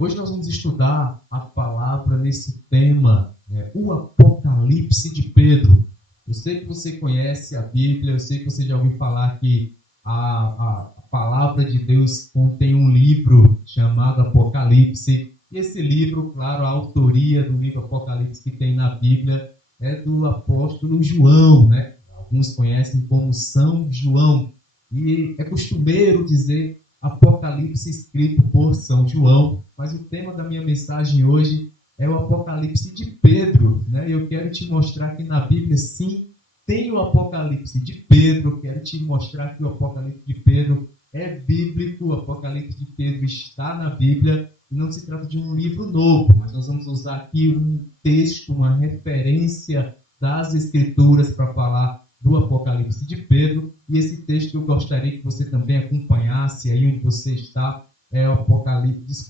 Hoje nós vamos estudar a palavra nesse tema, o Apocalipse de Pedro. Eu sei que você conhece a Bíblia, eu sei que você já ouviu falar que a palavra de Deus contém um livro chamado Apocalipse. E esse livro, claro, a autoria do livro Apocalipse que tem na Bíblia é do apóstolo João, né? Alguns conhecem como São João. E é costumeiro dizer Apocalipse escrito por São João, mas o tema da minha mensagem hoje é o Apocalipse de Pedro, né? Eu quero te mostrar que na Bíblia, sim, tem o Apocalipse de Pedro. Eu quero te mostrar que o Apocalipse de Pedro é bíblico, o Apocalipse de Pedro está na Bíblia, e não se trata de um livro novo, mas nós vamos usar aqui um texto, uma referência das Escrituras para falar do Apocalipse de Pedro. E esse texto eu gostaria que você também acompanhasse aí onde você está. É o Apocalipse,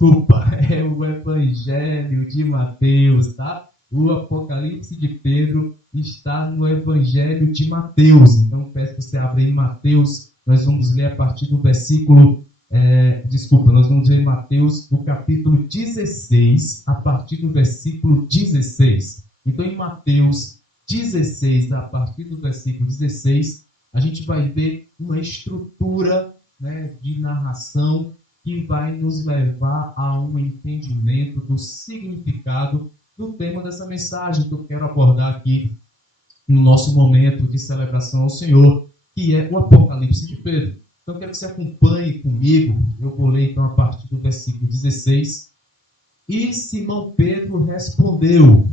é o Evangelho de Mateus, tá? O Apocalipse de Pedro está no Evangelho de Mateus. Então peço que você abra em Mateus. Nós vamos ler a partir do versículo, nós vamos ler Mateus do capítulo 16, a partir do versículo 16. Então em Mateus 16, a partir do versículo 16, a gente vai ver uma estrutura, né, de narração que vai nos levar a um entendimento do significado do tema dessa mensagem que eu quero abordar aqui no nosso momento de celebração ao Senhor, que é o Apocalipse de Pedro. Então eu quero que você acompanhe comigo. Eu vou ler então a partir do versículo 16. E Simão Pedro respondeu: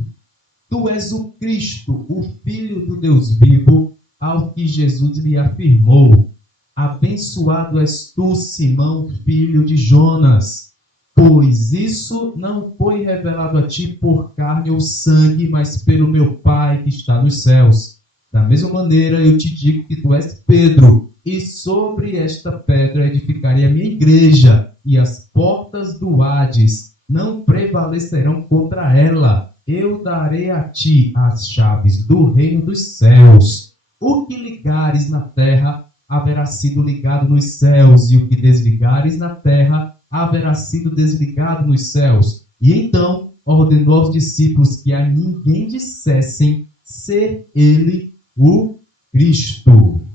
Tu és o Cristo, o Filho do Deus vivo. Ao que Jesus lhe afirmou: Abençoado és tu, Simão, filho de Jonas, pois isso não foi revelado a ti por carne ou sangue, mas pelo meu Pai que está nos céus. Da mesma maneira eu te digo que tu és Pedro, e sobre esta pedra edificarei a minha igreja, e as portas do Hades não prevalecerão contra ela. Eu darei a ti as chaves do reino dos céus. O que ligares na terra haverá sido ligado nos céus, e o que desligares na terra haverá sido desligado nos céus. E então ordenou aos discípulos que a ninguém dissessem ser ele o Cristo.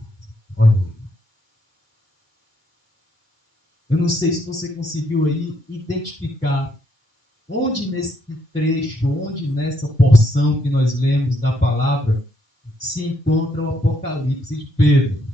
Olha, eu não sei se você conseguiu aí identificar onde nesse trecho, onde nessa porção que nós lemos da palavra, se encontra o Apocalipse de Pedro.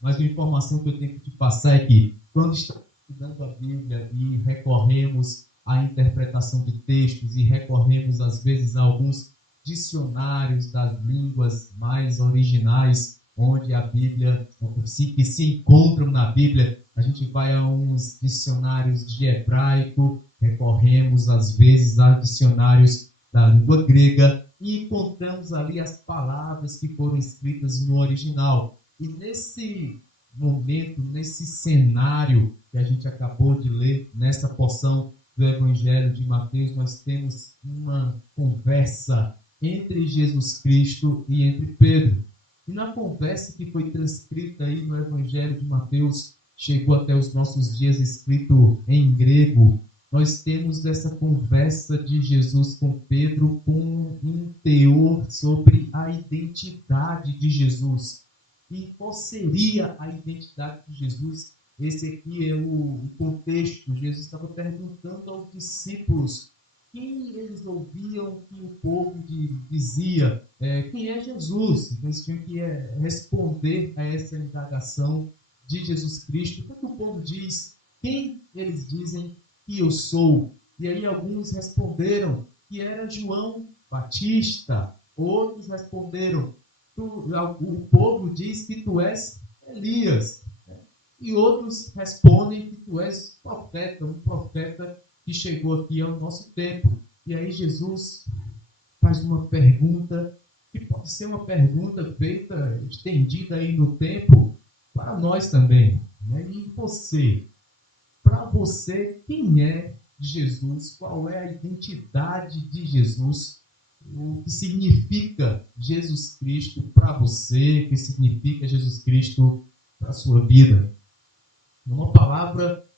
Mas a informação que eu tenho que te passar é que, quando estamos estudando a Bíblia e recorremos à interpretação de textos e recorremos, às vezes, a alguns dicionários das línguas mais originais, onde a Bíblia, que se encontram na Bíblia, a gente vai a uns dicionários de hebraico, recorremos, às vezes, a dicionários da língua grega, e encontramos ali as palavras que foram escritas no original. E nesse momento, nesse cenário que a gente acabou de ler, nessa porção do Evangelho de Mateus, nós temos uma conversa entre Jesus Cristo e entre Pedro. E na conversa que foi transcrita aí no Evangelho de Mateus, chegou até os nossos dias escrito em grego, nós temos essa conversa de Jesus com Pedro com um teor sobre a identidade de Jesus. E qual seria a identidade de Jesus? Esse aqui é o contexto. Jesus estava perguntando aos discípulos quem eles ouviam que o povo dizia, quem é Jesus? Então eles tinham que responder a essa indagação de Jesus Cristo. O que o povo diz? Quem eles dizem que eu sou? E aí alguns responderam que era João Batista. Outros responderam: o povo diz que tu és Elias. E outros respondem que tu és profeta, um profeta que chegou aqui ao nosso tempo. E aí Jesus faz uma pergunta, que pode ser uma pergunta feita, estendida aí no tempo, para nós também. Né? E você? Para você, quem é Jesus? Qual é a identidade de Jesus? O que significa Jesus Cristo para você? O que significa Jesus Cristo para a sua vida? Uma palavra,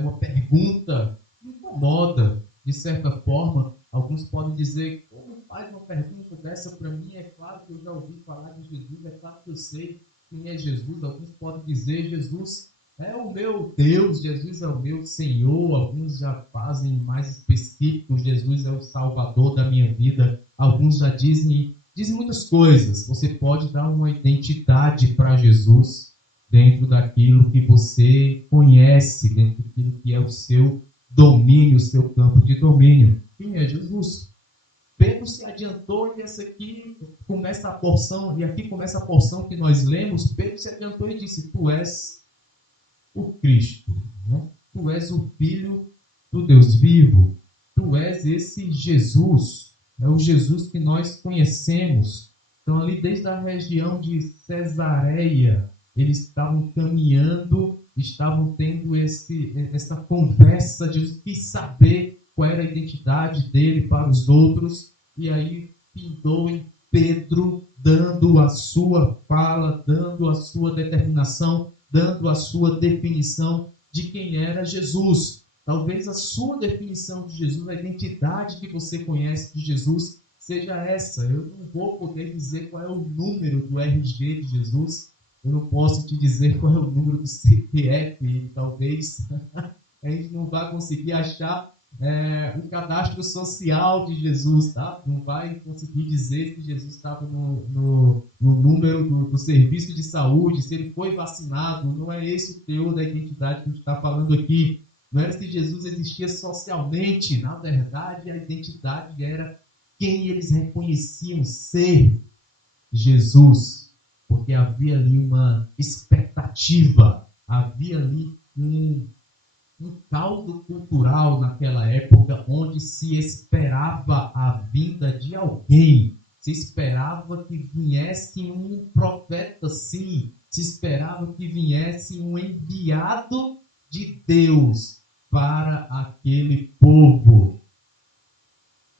uma pergunta incomoda, de certa forma. Alguns podem dizer, como faz uma pergunta dessa para mim? É claro que eu já ouvi falar de Jesus, é claro que eu sei quem é Jesus. Alguns podem dizer, Jesus é o meu Deus, Jesus é o meu Senhor. Alguns já fazem mais específico, Jesus é o Salvador da minha vida. Alguns já dizem muitas coisas. Você pode dar uma identidade para Jesus dentro daquilo que você conhece, dentro daquilo que é o seu domínio, o seu campo de domínio. Quem é Jesus? Pedro se adiantou e essa aqui começa a porção, e aqui começa a porção que nós lemos. Pedro se adiantou e disse: Tu és o Cristo, né? Tu és o Filho do Deus vivo, tu és esse Jesus, é o Jesus que nós conhecemos. Então, ali desde a região de Cesareia, eles estavam caminhando, estavam tendo essa conversa de quis saber qual era a identidade dele para os outros, e aí pintou em Pedro, dando a sua fala, dando a sua determinação, dando a sua definição de quem era Jesus. Talvez a sua definição de Jesus, a identidade que você conhece de Jesus, seja essa. Eu não vou poder dizer qual é o número do RG de Jesus, eu não posso te dizer qual é o número do CPF, talvez a gente não vai conseguir achar o cadastro social de Jesus, tá? Não vai conseguir dizer se Jesus estava no número do serviço de saúde, se ele foi vacinado. Não é esse o teor da identidade que a gente está falando aqui. Não era se Jesus existia socialmente. Na verdade, a identidade era quem eles reconheciam ser Jesus, porque havia ali uma expectativa, havia ali um caldo cultural naquela época onde se esperava a vinda de alguém, se esperava que viesse um profeta, sim, se esperava que viesse um enviado de Deus para aquele povo.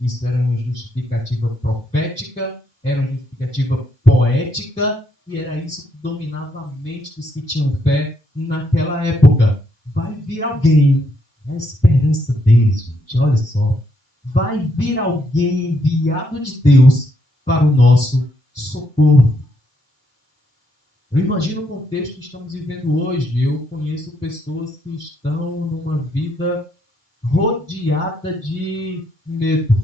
Isso era uma justificativa profética, era uma justificativa poética, e era isso que dominava a mente dos que tinham fé naquela época. Vai vir alguém, é a esperança deles, gente, olha só. Vai vir alguém enviado de Deus para o nosso socorro. Eu imagino o contexto que estamos vivendo hoje. Eu conheço pessoas que estão numa vida rodeada de medo,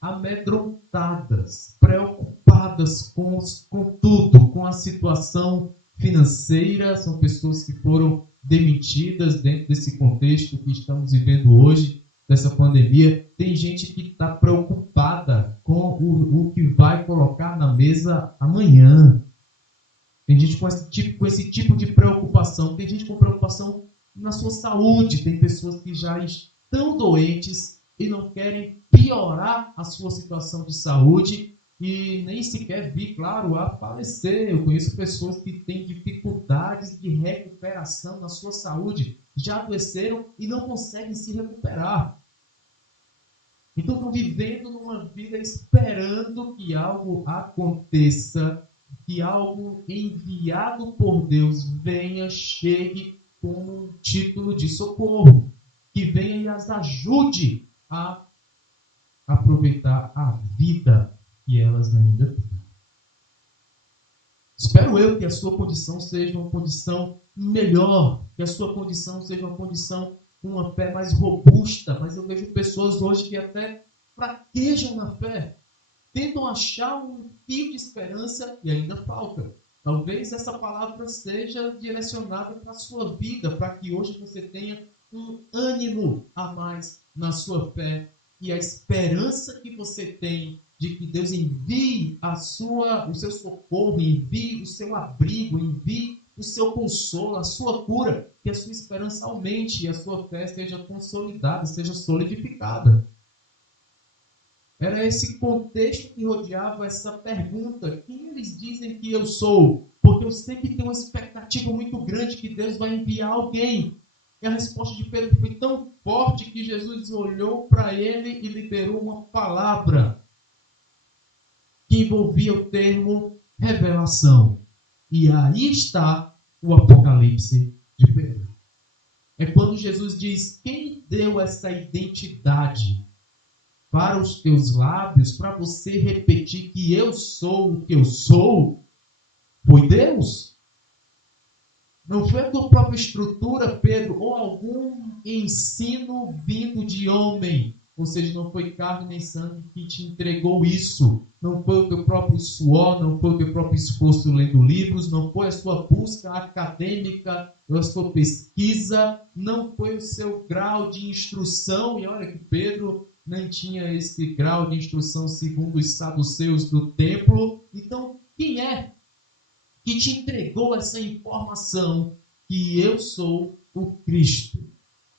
amedrontadas, preocupadas com tudo, com a situação financeira. São pessoas que foram demitidas dentro desse contexto que estamos vivendo hoje, dessa pandemia. Tem gente que está preocupada com o que vai colocar na mesa amanhã. Tem gente com esse tipo de preocupação. Tem gente com preocupação na sua saúde. Tem pessoas que já estão doentes e não querem piorar a sua situação de saúde e nem sequer vir, claro, a falecer. Eu conheço pessoas que têm dificuldades de recuperação na sua saúde, já adoeceram e não conseguem se recuperar. Então estão vivendo numa vida esperando que algo aconteça, que algo enviado por Deus venha, chegue com um título de socorro, que venha e as ajude a aproveitar a vida que elas ainda têm. Espero eu que a sua condição seja uma condição melhor, que a sua condição seja uma condição com uma fé mais robusta, mas eu vejo pessoas hoje que até fraquejam na fé, tentam achar um fio de esperança e ainda falta. Talvez essa palavra seja direcionada para a sua vida, para que hoje você tenha um ânimo a mais na sua fé, e a esperança que você tem de que Deus envie o seu socorro, envie o seu abrigo, envie o seu consolo, a sua cura, que a sua esperança aumente e a sua fé seja consolidada, seja solidificada. Era esse contexto que rodeava essa pergunta: quem eles dizem que eu sou? Porque eu sempre tenho uma expectativa muito grande que Deus vai enviar alguém. E a resposta de Pedro foi tão forte que Jesus olhou para ele e liberou uma palavra que envolvia o termo revelação. E aí está o Apocalipse de Pedro. É quando Jesus diz: quem deu essa identidade para os teus lábios, para você repetir que eu sou o que eu sou, foi Deus. Não foi a tua própria estrutura, Pedro, ou algum ensino vindo de homem. Ou seja, não foi carne nem sangue que te entregou isso. Não foi o teu próprio suor, não foi o teu próprio esforço lendo livros, não foi a sua busca acadêmica, a sua pesquisa, não foi o seu grau de instrução. E olha que Pedro nem tinha esse grau de instrução segundo os saduceus do templo. Então, quem é que te entregou essa informação que eu sou o Cristo,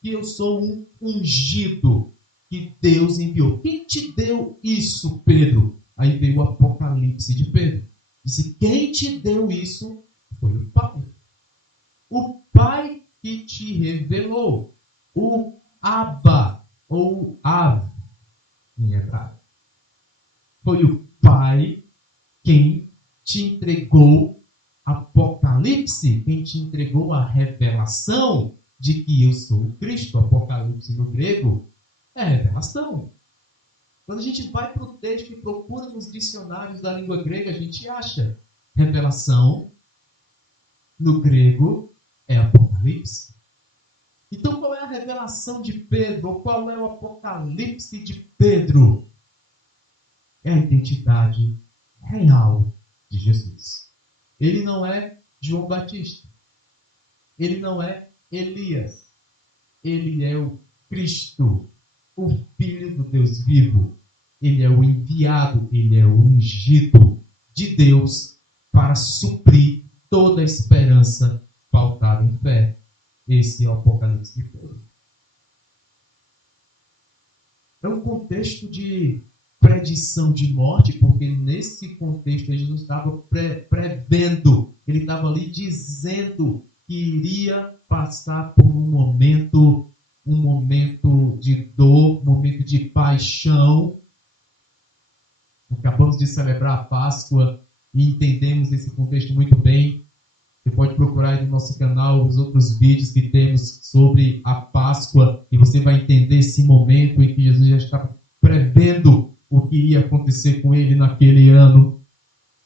que eu sou um ungido que Deus enviou? Quem te deu isso, Pedro? Aí veio o Apocalipse de Pedro. Disse: quem te deu isso foi o Pai. O Pai que te revelou. O Abba, ou Av, em hebraico. Foi o Pai quem te entregou Apocalipse, quem te entregou a revelação de que eu sou o Cristo. Apocalipse no grego é revelação. Quando a gente vai para o texto e procura nos dicionários da língua grega, a gente acha revelação no grego é Apocalipse. Então, qual é a revelação de Pedro? Ou qual é o Apocalipse de Pedro? É a identidade real de Jesus. Ele não é João Batista. Ele não é Elias. Ele é o Cristo, o Filho do Deus vivo. Ele é o enviado, ele é o ungido de Deus para suprir toda a esperança pautada em fé. Esse é o Apocalipse de Pedro. É um contexto de predição de morte, porque nesse contexto ele não estava prevendo, ele estava ali dizendo que iria passar por um momento de dor, um momento de paixão. Acabamos de celebrar a Páscoa e entendemos esse contexto muito bem. Você pode procurar aí no nosso canal os outros vídeos que temos sobre a Páscoa e você vai entender esse momento em que Jesus já estava prevendo o que iria acontecer com ele naquele ano.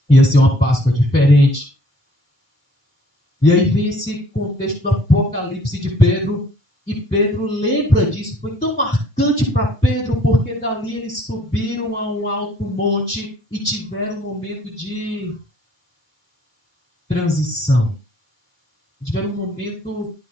Ia ser uma Páscoa diferente. E aí vem esse contexto do Apocalipse de Pedro, e Pedro lembra disso. Foi tão marcante para Pedro, porque dali eles subiram a um alto monte e tiveram um momento de transição. Tiveram um momento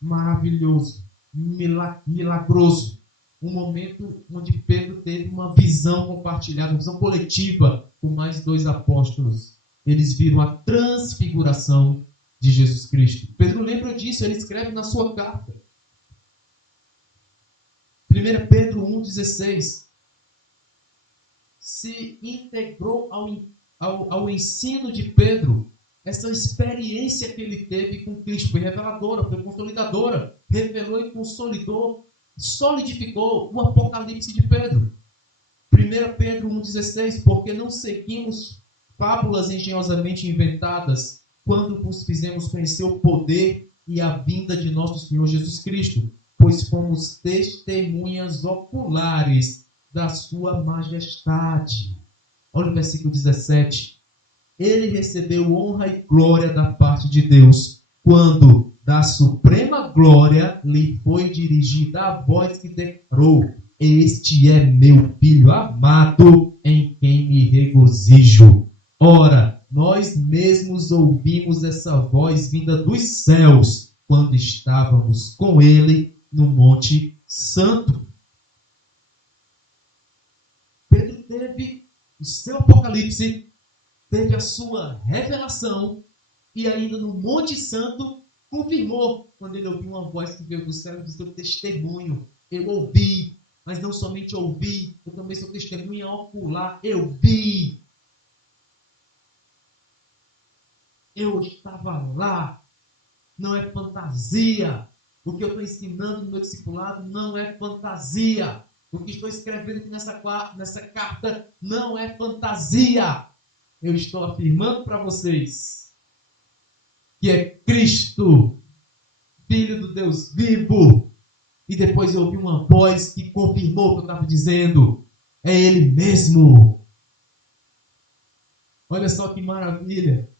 maravilhoso, milagroso. Um momento onde Pedro teve uma visão compartilhada, uma visão coletiva com mais 2 apóstolos. Eles viram a transfiguração de Jesus Cristo. Pedro lembra disso, ele escreve na sua carta. 1 Pedro 1,16. Se integrou ao ensino de Pedro. Essa experiência que ele teve com Cristo foi reveladora, foi consolidadora. Revelou e consolidou, solidificou o Apocalipse de Pedro. 1 Pedro 1,16. Porque não seguimos fábulas engenhosamente inventadas, quando nos fizemos conhecer o poder e a vinda de nosso Senhor Jesus Cristo, pois fomos testemunhas oculares da sua majestade. Olha o versículo 17. Ele recebeu honra e glória da parte de Deus, quando da suprema glória lhe foi dirigida a voz que declarou: este é meu Filho amado, em quem me regozijo. Ora, nós mesmos ouvimos essa voz vinda dos céus, quando estávamos com ele no Monte Santo. Pedro teve o seu Apocalipse, teve a sua revelação, e ainda no Monte Santo confirmou, quando ele ouviu uma voz que veio do céu e disse: eu testemunho, eu ouvi, mas não somente ouvi, eu também sou testemunha ocular, eu vi. Eu estava lá. Não é fantasia. O que eu estou ensinando no meu discipulado não é fantasia. O que estou escrevendo aqui nessa carta não é fantasia. Eu estou afirmando para vocês que é Cristo Filho do Deus vivo. E depois eu ouvi uma voz que confirmou o que eu estava dizendo. É Ele mesmo. Olha só que maravilha.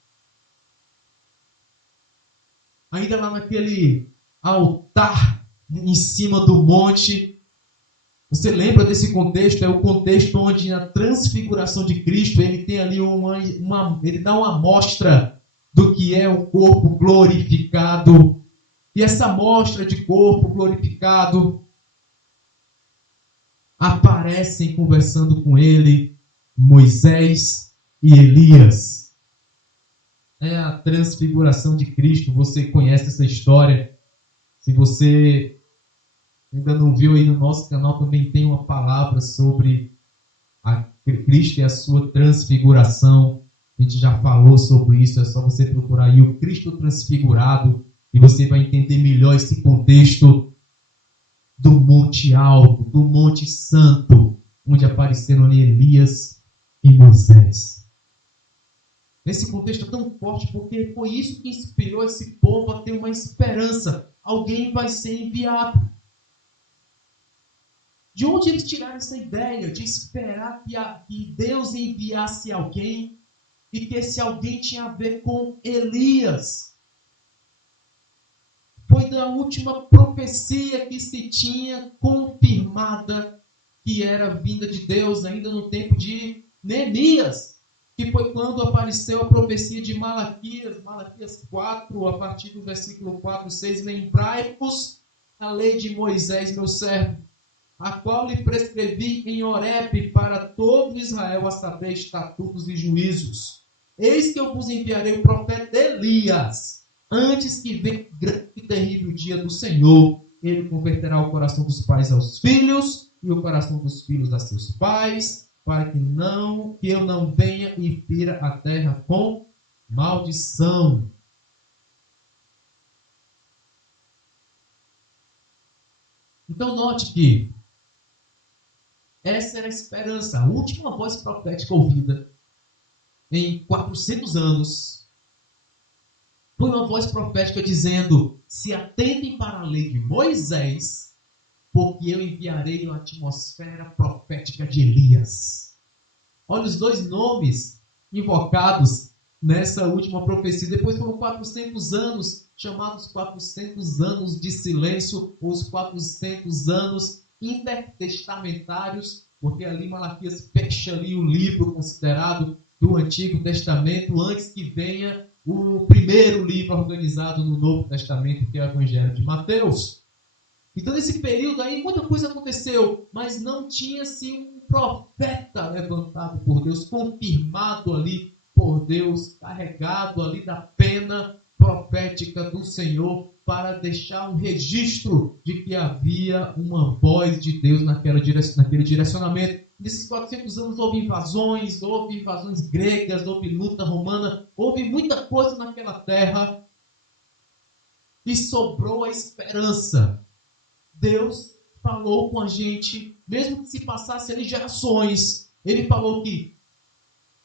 Ainda lá naquele altar em cima do monte, você lembra desse contexto? É o contexto onde na transfiguração de Cristo ele tem ali ele dá uma amostra do que é o corpo glorificado. E essa amostra de corpo glorificado aparecem conversando com ele Moisés e Elias. É a transfiguração de Cristo. Você conhece essa história. Se você ainda não viu, aí no nosso canal também tem uma palavra sobre a Cristo e a sua transfiguração. A gente já falou sobre isso. É só você procurar aí o Cristo transfigurado e você vai entender melhor esse contexto do Monte Alto, do Monte Santo, onde apareceram ali Elias e Moisés. Esse contexto é tão forte porque foi isso que inspirou esse povo a ter uma esperança. Alguém vai ser enviado. De onde eles tiraram essa ideia de esperar que Deus enviasse alguém e que esse alguém tinha a ver com Elias? Foi da última profecia que se tinha confirmada que era vinda de Deus ainda no tempo de Neemias, que foi quando apareceu a profecia de Malaquias 4, a partir do versículo 4 e 6, lembrai-vos a lei de Moisés, meu servo, a qual lhe prescrevi em Horebe para todo Israel, a saber, estatutos e juízos. Eis que eu vos enviarei o profeta Elias, antes que venha o grande e terrível dia do Senhor. Ele converterá o coração dos pais aos filhos e o coração dos filhos a seus pais, para que eu não venha e fira a terra com maldição. Então note que essa era a esperança, a última voz profética ouvida em 400 anos. Foi uma voz profética dizendo: se atentem para a lei de Moisés, porque eu enviarei uma atmosfera profética de Elias. Olha os dois nomes invocados nessa última profecia. Depois foram 400 anos, chamados 400 anos de silêncio, ou os 400 anos intertestamentários, porque ali Malaquias fecha ali o livro considerado do Antigo Testamento, antes que venha o primeiro livro organizado no Novo Testamento, que é o Evangelho de Mateus. Então, nesse período aí, muita coisa aconteceu, mas não tinha-se um profeta levantado por Deus, confirmado ali por Deus, carregado ali da pena profética do Senhor, para deixar um registro de que havia uma voz de Deus naquele direcionamento. Nesses 400 anos houve invasões gregas, houve luta romana, houve muita coisa naquela terra, e sobrou a esperança. Deus falou com a gente, mesmo que se passasse ali gerações, Ele falou que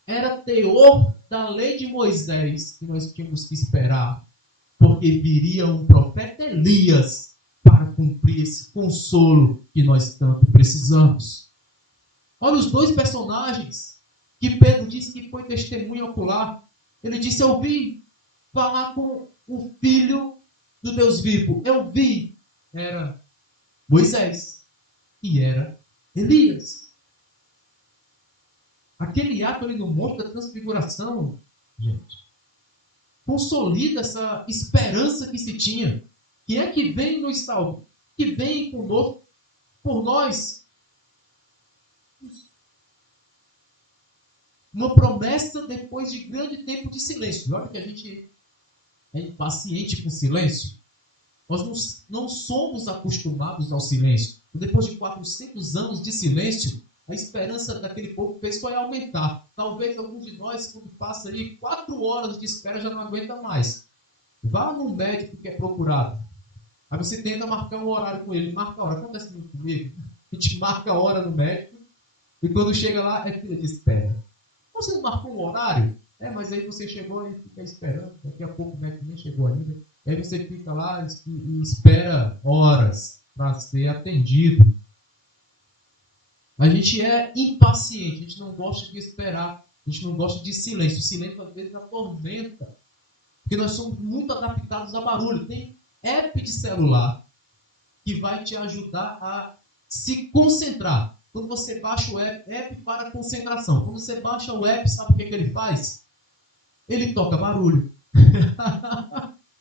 era teor da lei de Moisés que nós tínhamos que esperar, porque viria um profeta Elias para cumprir esse consolo que nós tanto precisamos. Olha os dois personagens que Pedro disse que foi testemunha ocular. Ele disse: eu vi falar com o Filho do Deus vivo. Eu vi. Era Moisés e era Elias. Aquele ato ali no Monte da Transfiguração, gente, consolida essa esperança que se tinha. Que é que vem nos salvar, que vem conosco, por nós. Uma promessa depois de grande tempo de silêncio. Olha que a gente é impaciente com silêncio. Nós não somos acostumados ao silêncio. Depois de 400 anos de silêncio, a esperança daquele povo fez foi aumentar. Talvez alguns de nós, quando passa ali 4 horas de espera, já não aguenta mais. Vá no médico que é procurado. Aí você tenta marcar um horário com ele. Marca a hora. Acontece muito comigo. A gente marca a hora no médico e quando chega lá é fila de espera. Você não marcou um horário? Mas aí você chegou e fica esperando. Daqui a pouco o médico nem chegou ainda. Aí você fica lá e espera horas para ser atendido. A gente é impaciente, a gente não gosta de esperar, a gente não gosta de silêncio. O silêncio às vezes atormenta, porque nós somos muito adaptados a barulho. Tem app de celular que vai te ajudar a se concentrar. Quando você baixa o app para concentração. Quando você baixa o app, sabe o que ele faz? Ele toca barulho.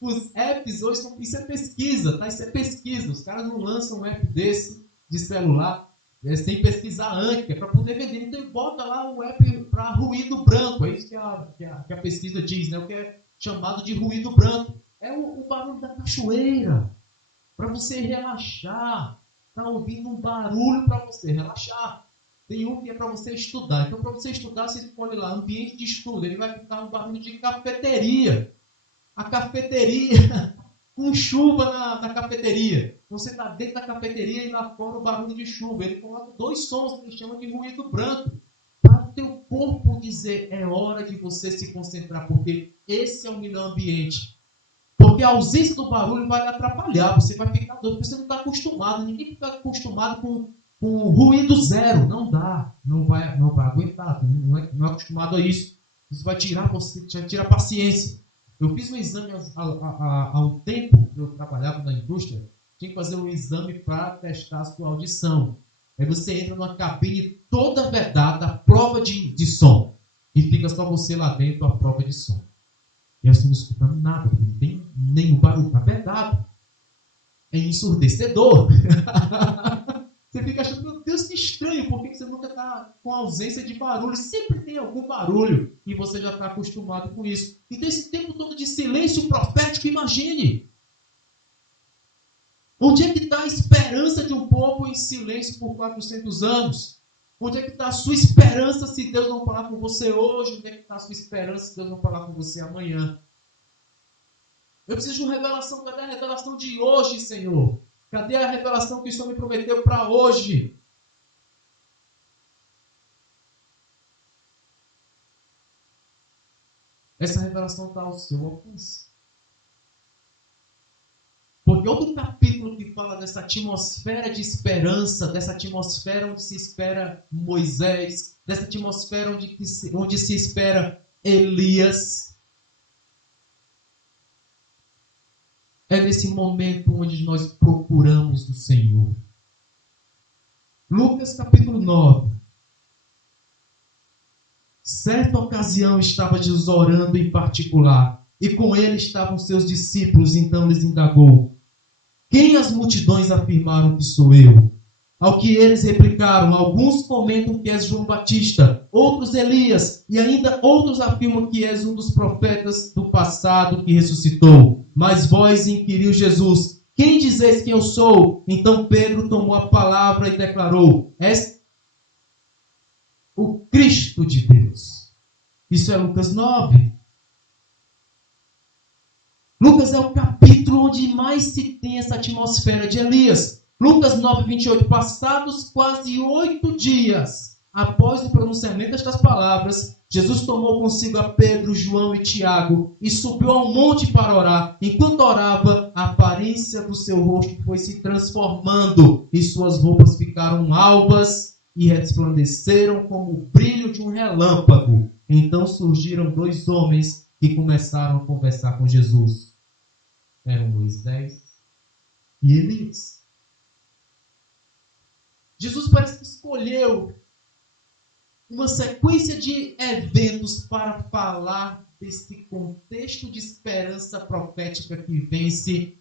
Os apps hoje, isso é pesquisa, tá? Isso é pesquisa. Os caras não lançam um app desse de celular sem pesquisar antes, para poder vender. Então, bota lá o app para ruído branco. É isso que a pesquisa diz, né? O que é chamado de ruído branco. É o barulho da cachoeira, para você relaxar. Está ouvindo um barulho para você relaxar. Tem um que é para você estudar. Então, para você estudar, você escolhe lá, ambiente de estudo. Ele vai ficar um barulho de cafeteria. A cafeteria, com chuva na cafeteria. Você está dentro da cafeteria e lá fora o barulho de chuva. Ele coloca 2 sons que ele chama de ruído branco. Para o teu corpo dizer, é hora de você se concentrar, porque esse é o melhor ambiente. Porque a ausência do barulho vai atrapalhar, você vai ficar doido, porque você não está acostumado. Ninguém fica acostumado com ruído zero. Não dá, não vai aguentar, não é acostumado a isso. Isso vai tirar você, vai tirar paciência. Eu fiz um exame há um tempo, eu trabalhava na indústria, tinha que fazer um exame para testar a sua audição. Aí você entra numa cabine toda vedada, a prova de som, e fica só você lá dentro, a prova de som. E aí você não escuta nada, não tem nenhum barulho, está vedado. É ensurdecedor. Você fica achando, meu Deus, que estranho, por que você nunca está com ausência de barulho? Sempre tem algum barulho e você já está acostumado com isso. Então, esse tempo todo de silêncio profético, imagine. Onde é que está a esperança de um povo em silêncio por 400 anos? Onde é que está a sua esperança se Deus não falar com você hoje? Onde é que está a sua esperança se Deus não falar com você amanhã? Eu preciso de uma revelação. Cadê a revelação de hoje, Senhor? Cadê a revelação que o Senhor me prometeu para hoje? Essa revelação está ao seu alcance. Porque outro capítulo que fala dessa atmosfera de esperança, dessa atmosfera onde se espera Moisés, dessa atmosfera onde se espera Elias, é nesse momento onde nós procuramos o Senhor. Lucas capítulo 9. Certa ocasião estava Jesus orando em particular, e com ele estavam seus discípulos. Então lhes indagou: quem as multidões afirmaram que sou eu? Ao que eles replicaram: alguns comentam que és João Batista, outros Elias, e ainda outros afirmam que és um dos profetas do passado que ressuscitou. Mas vós, inquiriu Jesus: quem dizeis que eu sou? Então Pedro tomou a palavra e declarou: és o Cristo de Deus. Isso é Lucas 9. Lucas é o capítulo onde mais se tem essa atmosfera de Elias. Lucas 9, 28. Passados quase 8 dias após o pronunciamento destas palavras, Jesus tomou consigo a Pedro, João e Tiago e subiu ao monte para orar. Enquanto orava, a aparência do seu rosto foi se transformando e suas roupas ficaram alvas e resplandeceram como o brilho de um relâmpago. Então surgiram 2 homens que começaram a conversar com Jesus. Eram Moisés e Elias. Jesus parece que escolheu uma sequência de eventos para falar desse contexto de esperança profética que vence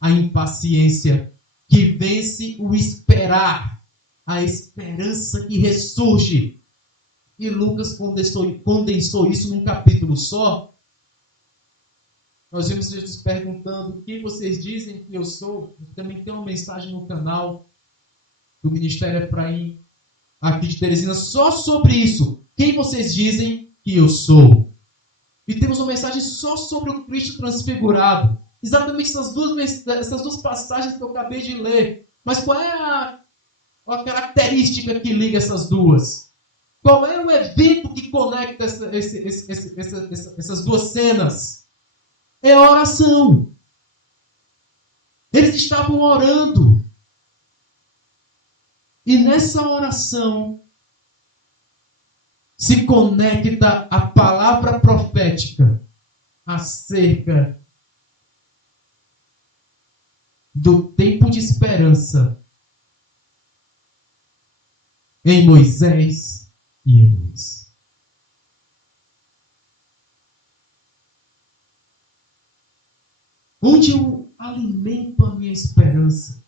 a impaciência, que vence o esperar, a esperança que ressurge. E Lucas condensou isso num capítulo só. Nós vimos Jesus perguntando: quem vocês dizem que eu sou? Também tem uma mensagem no canal do Ministério Efraim, aqui de Teresina, só sobre isso. Quem vocês dizem que eu sou? E temos uma mensagem só sobre o Cristo transfigurado. Exatamente essas duas passagens que eu acabei de ler. Mas qual é a característica que liga essas duas? Qual é o evento que conecta essas duas cenas? É a oração. Eles estavam orando. E nessa oração se conecta a palavra profética acerca do tempo de esperança em Moisés e Elias. Onde eu alimento a minha esperança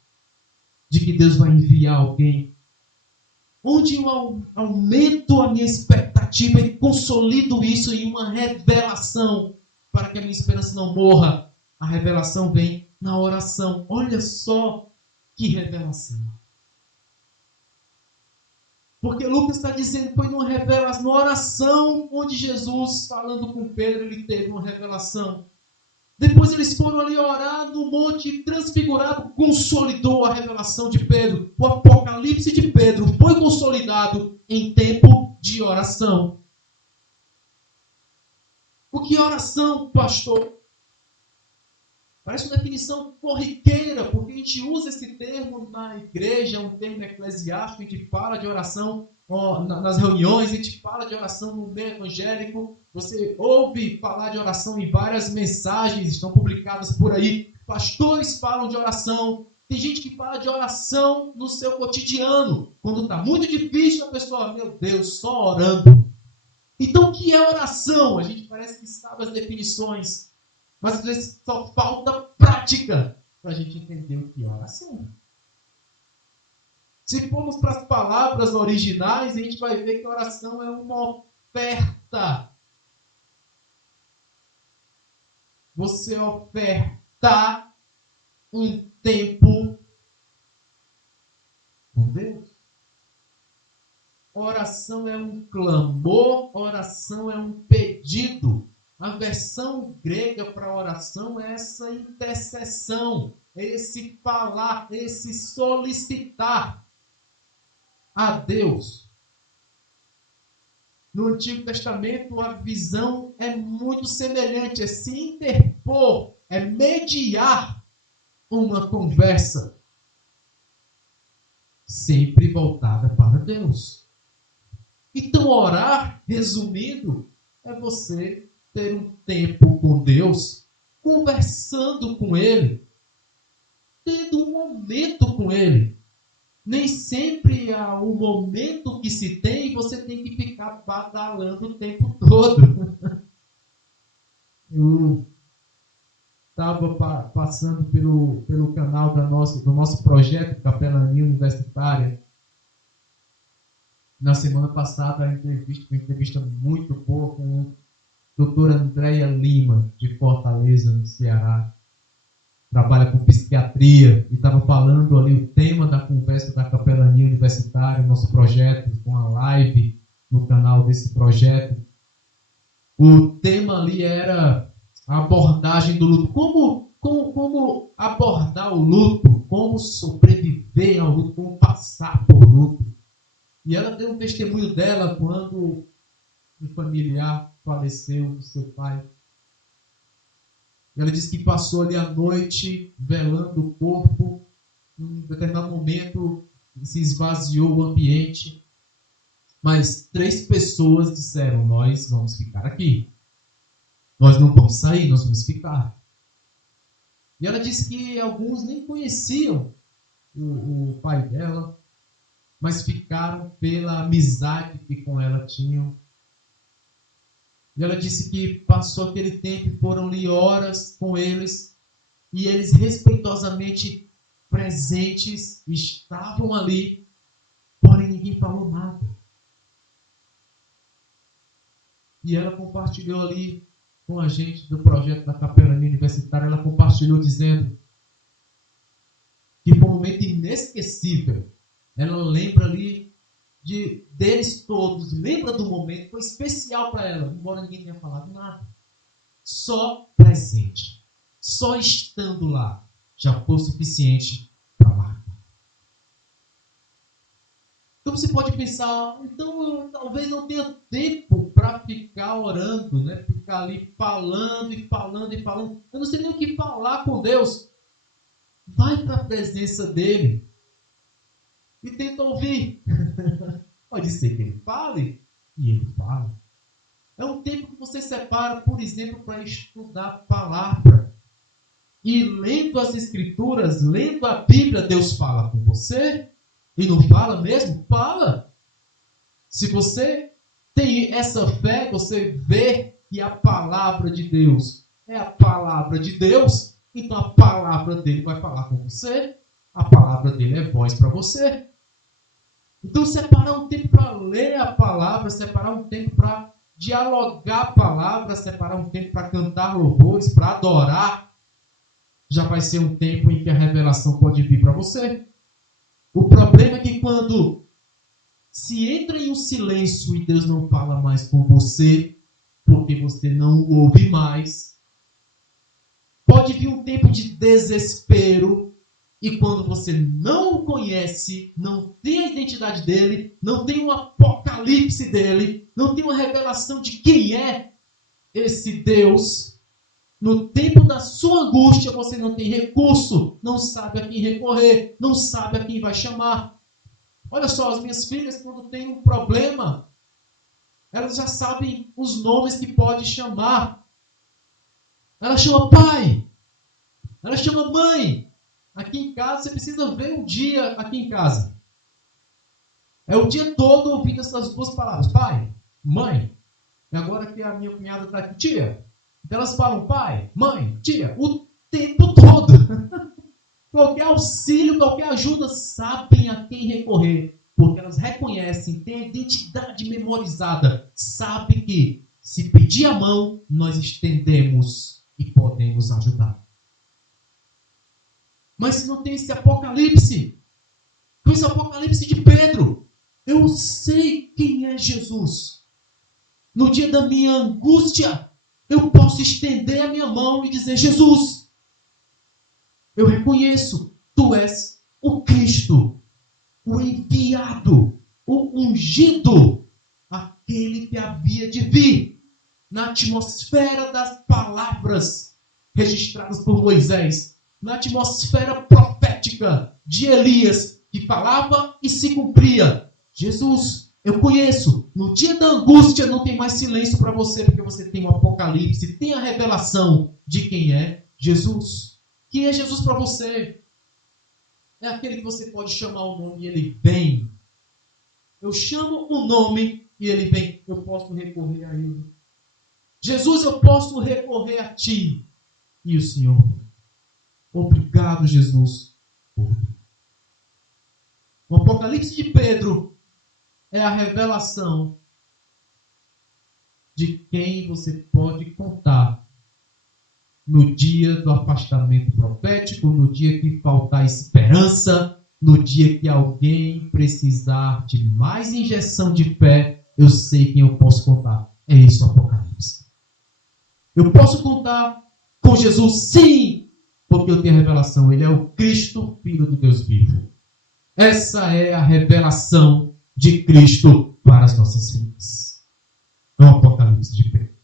de que Deus vai enviar alguém, onde eu aumento a minha expectativa e consolido isso em uma revelação para que a minha esperança não morra, a revelação vem na oração. Olha só que revelação. Porque Lucas está dizendo que foi numa revelação, numa oração onde Jesus, falando com Pedro, ele teve uma revelação. Depois eles foram ali orar no Monte Transfigurado, consolidou a revelação de Pedro. O Apocalipse de Pedro foi consolidado em tempo de oração. O que é oração, pastor? Parece uma definição corriqueira, porque a gente usa esse termo na igreja, um termo eclesiástico, a gente fala de oração nas reuniões, a gente fala de oração no meio evangélico. Você ouve falar de oração em várias mensagens, estão publicadas por aí. Pastores falam de oração. Tem gente que fala de oração no seu cotidiano. Quando está muito difícil, a pessoa, meu Deus, só orando. Então, o que é oração? A gente parece que sabe as definições. Mas às vezes só falta prática para a gente entender o que é oração. Se formos para as palavras originais, a gente vai ver que a oração é uma oferta. Você oferta um tempo com Deus. Oração é um clamor, oração é um pedido. A versão grega para oração é essa intercessão, esse falar, esse solicitar a Deus. No Antigo Testamento, a visão é muito semelhante, é se interpor, é mediar uma conversa, sempre voltada para Deus. Então, orar, resumindo, é você ter um tempo com Deus, conversando com Ele, tendo um momento com Ele. Nem sempre o momento que se tem, você tem que ficar badalando o tempo todo. Eu estava passando pelo canal do nosso projeto Capelania Universitária. Na semana passada, uma entrevista muito boa com a doutora Andréia Lima, de Fortaleza, no Ceará. Trabalha com psiquiatria e estava falando ali o tema da conversa da Capelania Universitária, nosso projeto, com a live no canal desse projeto. O tema ali era a abordagem do luto. Como abordar o luto, como sobreviver ao luto, como passar por luto. E ela deu um testemunho dela quando um familiar faleceu do seu pai. Ela disse que passou ali a noite velando o corpo. Em um determinado momento se esvaziou o ambiente. Mas 3 pessoas disseram: nós vamos ficar aqui. Nós não vamos sair, nós vamos ficar. E ela disse que alguns nem conheciam o pai dela, mas ficaram pela amizade que com ela tinham. E ela disse que passou aquele tempo e foram ali horas com eles, e eles respeitosamente presentes, estavam ali, porém ninguém falou nada. E ela compartilhou ali com a gente do projeto da Capelania Universitária, ela compartilhou dizendo que foi um momento inesquecível. Ela lembra ali deles todos, lembra do momento, foi especial para ela, embora ninguém tenha falado nada. Só presente, só estando lá, já foi o suficiente para marcar. Então você pode pensar, então eu talvez não tenha tempo para ficar orando, né? Ficar ali falando e falando e falando. Eu não sei nem o que falar com Deus. Vai para a presença dele e tenta ouvir. Pode ser que ele fale e ele fala. É um tempo que você separa, por exemplo, para estudar a palavra. E lendo as Escrituras, lendo a Bíblia, Deus fala com você. E não fala mesmo? Fala. Se você tem essa fé, você vê que a palavra de Deus é a palavra de Deus, então a palavra dele vai falar com você. A palavra dele é voz para você. Então separar um tempo para ler a palavra, separar um tempo para dialogar a palavra, separar um tempo para cantar louvores, para adorar, já vai ser um tempo em que a revelação pode vir para você. O problema é que quando se entra em um silêncio e Deus não fala mais com você, porque você não o ouve mais, pode vir um tempo de desespero. E quando você não o conhece, não tem a identidade dele, não tem um apocalipse dele, não tem uma revelação de quem é esse Deus, no tempo da sua angústia você não tem recurso, não sabe a quem recorrer, não sabe a quem vai chamar. Olha só, as minhas filhas, quando tem um problema, elas já sabem os nomes que pode chamar. Ela chama pai, ela chama mãe. Aqui em casa, você precisa ver um dia aqui em casa. É o dia todo ouvindo essas duas palavras. Pai, mãe. E agora que a minha cunhada está aqui, tia. Então elas falam pai, mãe, tia, o tempo todo. Qualquer auxílio, qualquer ajuda, sabem a quem recorrer. Porque elas reconhecem, têm a identidade memorizada. Sabem que, se pedir a mão, nós estendemos e podemos ajudar. Mas se não tem esse apocalipse, com esse apocalipse de Pedro, eu sei quem é Jesus. No dia da minha angústia, eu posso estender a minha mão e dizer, Jesus, eu reconheço, tu és o Cristo, o enviado, o ungido, aquele que havia de vir. Na atmosfera das palavras registradas por Moisés, na atmosfera profética de Elias, que falava e se cumpria. Jesus, eu conheço. No dia da angústia não tem mais silêncio para você, porque você tem o apocalipse, tem a revelação de quem é Jesus. Quem é Jesus para você? É aquele que você pode chamar o nome e ele vem. Eu chamo o nome e ele vem. Eu posso recorrer a ele. Jesus, eu posso recorrer a ti. E o Senhor vem. Obrigado, Jesus. O Apocalipse de Pedro é a revelação de quem você pode contar no dia do afastamento profético, no dia que faltar esperança, no dia que alguém precisar de mais injeção de fé, eu sei quem eu posso contar. É isso o Apocalipse. Eu posso contar com Jesus, sim, porque eu tenho a revelação. Ele é o Cristo, Filho do Deus vivo. Essa é a revelação de Cristo para as nossas vidas. É o Apocalipse de Pedro.